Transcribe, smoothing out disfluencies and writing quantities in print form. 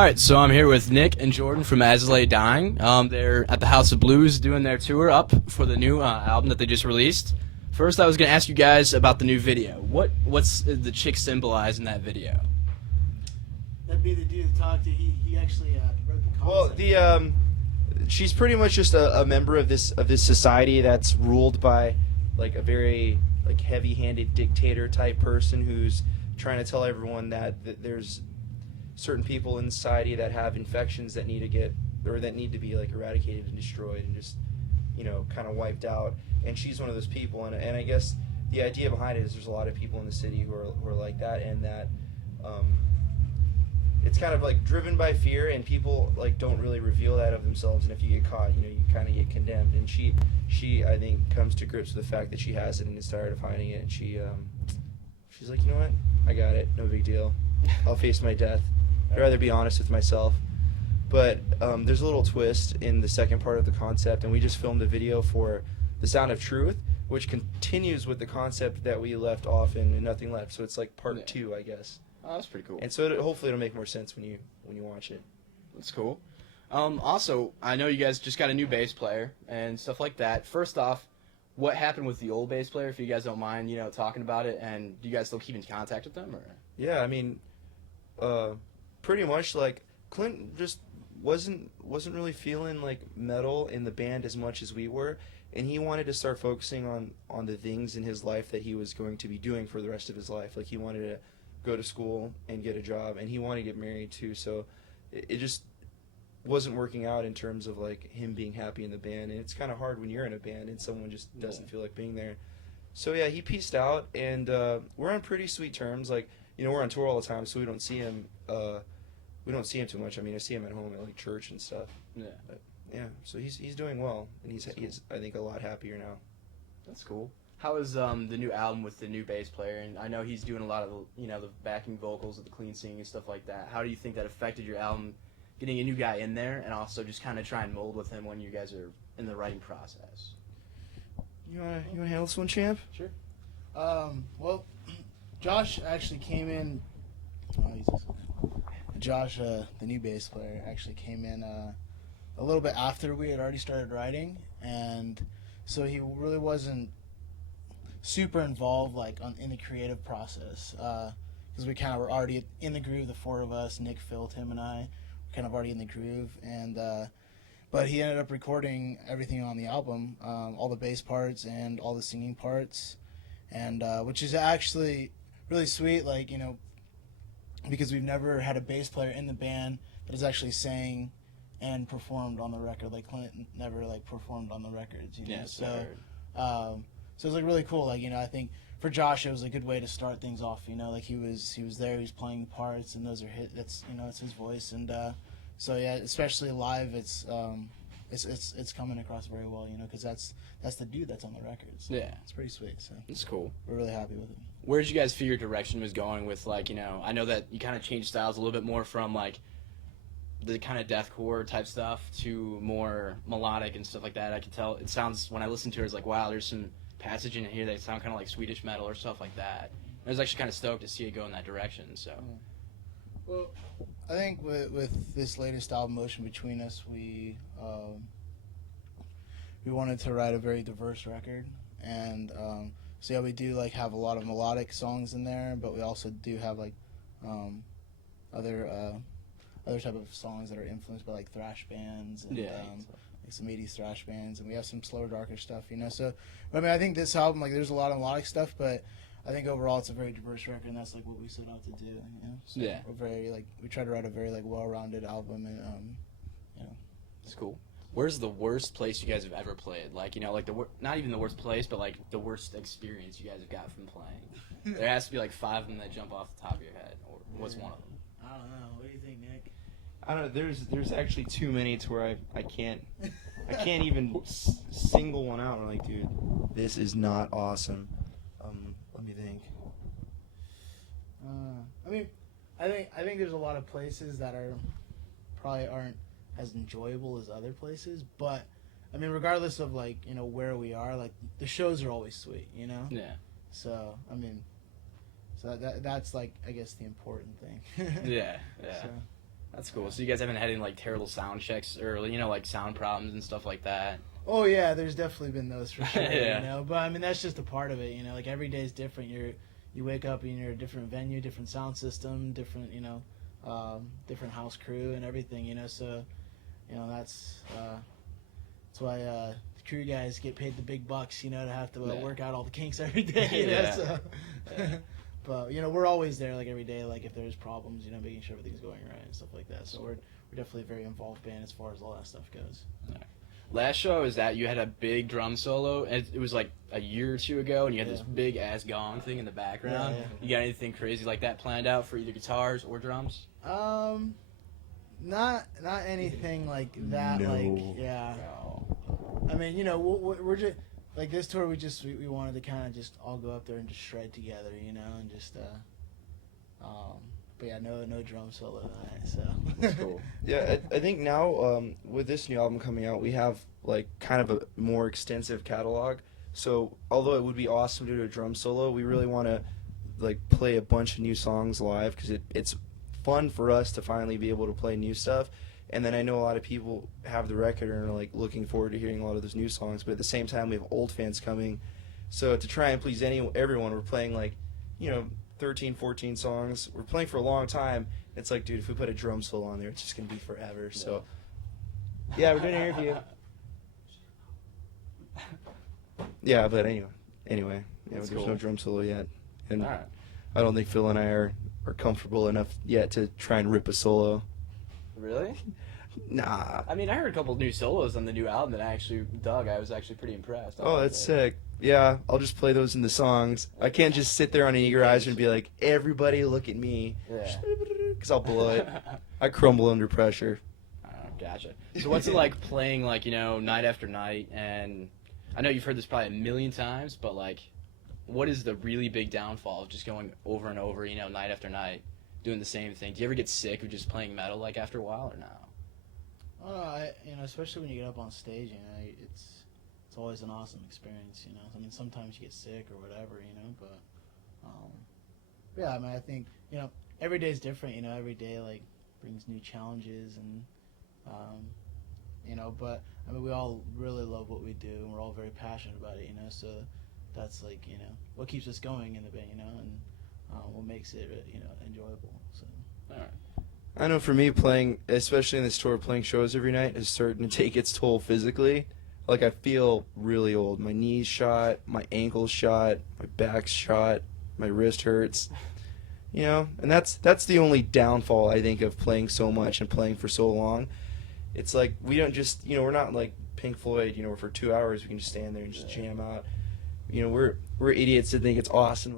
All right, so I'm here with Nick and Jordan from As Lay Dying. They're at the House of Blues doing their tour up for the new album that they just released. First, I was going to ask you guys about the new video. What's the chick symbolize in that video? That'd be the dude to talk to. He actually wrote the concept. Well, she's pretty much just a member of this society that's ruled by like a very like heavy-handed dictator type person who's trying to tell everyone that there's certain people in society that have infections that need to be like eradicated and destroyed and just kind of wiped out. And she's one of those people, and I guess the idea behind it is there's a lot of people in the city who are like that, and that it's kind of like driven by fear, and people like don't really reveal that of themselves, and if you get caught, you kind of get condemned. And she I think comes to grips with the fact that she has it and is tired of hiding it, and she's like, you know what, I got it, no big deal, I'll face my death. I'd rather be honest with myself. But there's a little twist in the second part of the concept, and we just filmed a video for The Sound of Truth, which continues with the concept that we left off in Nothing Left. So it's like part 2, I guess. Oh, that's pretty cool. And so hopefully it'll make more sense when you watch it. That's cool. Also, I know you guys just got a new bass player and stuff like that. First off, what happened with the old bass player, if you guys don't mind, talking about it, and do you guys still keep in contact with them? Or? Yeah, I mean, pretty much like Clint just wasn't really feeling like metal in the band as much as we were, and he wanted to start focusing on the things in his life that he was going to be doing for the rest of his life. Like he wanted to go to school and get a job, and he wanted to get married too, so it just wasn't working out in terms of like him being happy in the band. And it's kind of hard when you're in a band and someone just doesn't feel like being there. So yeah, he pieced out, and we're on pretty sweet terms. Like, we're on tour all the time, so we don't see him too much. I mean, I see him at home at like church and stuff. Yeah. But, yeah, so he's doing well, and he's I think a lot happier now. That's cool. How is the new album with the new bass player? And I know he's doing a lot of the backing vocals with the clean singing and stuff like that. How do you think that affected your album, getting a new guy in there, and also just kind of try and mold with him when you guys are in the writing process? You wanna handle this one, champ? Sure. Well, Josh actually came in. Oh, Jesus. Josh, the new bass player, actually came in a little bit after we had already started writing, and so he really wasn't super involved in the creative process, because we kind of were already in the groove. The four of us, Nick, Phil, Tim, and I, were kind of already in the groove, and but he ended up recording everything on the album, all the bass parts and all the singing parts, and which is actually really sweet, because we've never had a bass player in the band that has actually sang and performed on the record. Like Clint never performed on the records, Yeah, so so it was really cool. I think for Josh it was a good way to start things off. He was there, he was playing parts, and those are it's his voice, and so yeah, especially live, it's coming across very well, because that's the dude that's on the records. Yeah, it's pretty sweet. So it's cool. We're really happy with it. Where did you guys feel your direction was going with I know that you kind of changed styles a little bit more from the kind of deathcore type stuff to more melodic and stuff like that. I can tell it sounds, when I listen to it, it's like, wow, there's some passage in here that sound kind of like Swedish metal or stuff like that. I was actually kind of stoked to see it go in that direction. So, well, I think with this latest album, Motion Between Us, we wanted to write a very diverse record, and so yeah, we do have a lot of melodic songs in there, but we also do have other type of songs that are influenced by thrash bands and some 80s thrash bands, and we have some slower, darker stuff, So, but, I mean, I think this album, there's a lot of melodic stuff, but I think overall it's a very diverse record, and that's what we set out to do. So yeah, we're very we try to write a very well-rounded album, and it's cool. Where's the worst place you guys have ever played? Not even the worst place, but the worst experience you guys have got from playing. There has to be 5 of them that jump off the top of your head, or what's one of them? I don't know. What do you think, Nick? I don't know. There's actually too many to where I can't even single one out. I'm like, dude, this is not awesome. Let me think. I think there's a lot of places that probably aren't as enjoyable as other places, but I mean, regardless of where we are, the shows are always sweet, Yeah. So I mean, that's I guess the important thing. Yeah. So, That's cool. So you guys haven't had any like terrible sound checks or like sound problems and stuff like that? Oh yeah, there's definitely been those for sure. Yeah. You know, but I mean that's just a part of it. You know, like every day is different. You wake up and you're a different venue, different sound system, different different house crew and everything. You know, so that's why the crew guys get paid the big bucks. You know, to have to work out all the kinks every day. You know, Yeah. so. Yeah. But we're always there, like every day, like if there's problems, making sure everything's going right and stuff like that. So we're definitely a very involved band as far as all that stuff goes. Last show is that you had a big drum solo, and it was like a year or two ago, and you had this big ass gong thing in the background. Yeah. You got anything crazy like that planned out for either guitars or drums? Not anything like that. No. Like I mean, we're just like this tour. We wanted to kind of just all go up there and just shred together, and just but yeah, no drum solo tonight. So That's cool. Yeah, I think now with this new album coming out, we have like kind of a more extensive catalog. So although it would be awesome to do a drum solo, we really want to like play a bunch of new songs live because it's fun for us to finally be able to play new stuff. And then I know a lot of people have the record and are like looking forward to hearing a lot of those new songs. But at the same time, we have old fans coming. So to try and please everyone, we're playing like 13, 14 songs. We're playing for a long time. It's like, dude, if we put a drum solo on there, it's just going to be forever. So, yeah, we're doing an interview. Yeah, but anyway, there's cool. no drum solo yet. And All right. I don't think Phil and I are comfortable enough yet to try and rip a solo. Really? Nah. I mean, I heard a couple new solos on the new album that I actually dug. I was actually pretty impressed. I Oh, liked that's it. sick. Yeah, I'll just play those in the songs. I can't just sit there on an eager-eyes and be like, everybody look at me. Yeah. Because I'll blow it. I crumble under pressure. Oh, gotcha. So what's it like playing night after night? And I know you've heard this probably a million times, but like, what is the really big downfall of just going over and over, night after night, doing the same thing? Do you ever get sick of just playing metal like after a while or no? Especially when you get up on stage, it's always an awesome experience. I mean, sometimes you get sick or whatever, but yeah, I mean, I think every day is different. Every day like brings new challenges and but I mean, we all really love what we do and we're all very passionate about it. So that's like what keeps us going in the band, and what makes it enjoyable. So. All right. I know for me, playing, especially in this tour, playing shows every night is starting to take its toll physically. Like, I feel really old. My knee's shot, my ankle's shot, my back's shot, my wrist hurts. And that's the only downfall, I think, of playing so much and playing for so long. It's like, we don't just, we're not like Pink Floyd, where for 2 hours we can just stand there and just jam out. We're idiots that think it's awesome.